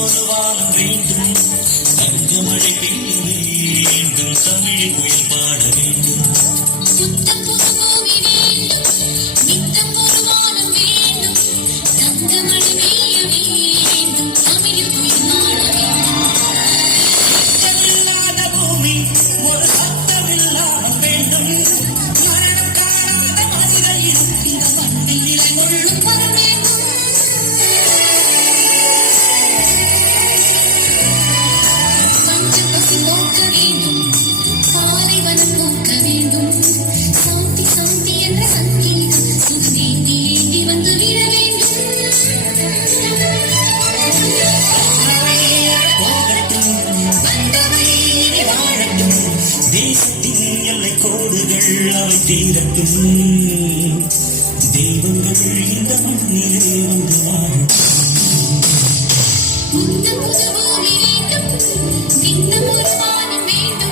ஒரு வானம் வேண்டும், தங்க மழை பெய்ய வேண்டும், தமிழ் குயில் பாட வேண்டும். புத்தம் புது பூமி வேண்டும், நித்தம் ஒரு வானம் வேண்டும், தங்க மழை பெய்ய வேண்டும், தமிழ் குயில் பாட வேண்டும். சத்தமில்லாத பூமி ஒரு சத்தமில்லாமல் வேண்டும், மரணம் காணாத மனிதர் இந்த மண்ணில் நிலை கொள்ளும் வர வேண்டும். பஞ்சபசி போக்க வேண்டும், பாலைவனம் போக்க வேண்டும், சாந்தி சாந்தி என்ற சங்கீதம் சுகமேந்தி ஏந்தி வந்து விட வேண்டும். போகட்டும், வந்தவை இனி வாழட்டும், தேசத்தின் எல்லை கோடுகள் அவை தீரட்டும், தெய்வங்கள் இந்த மண்ணிலே வந்து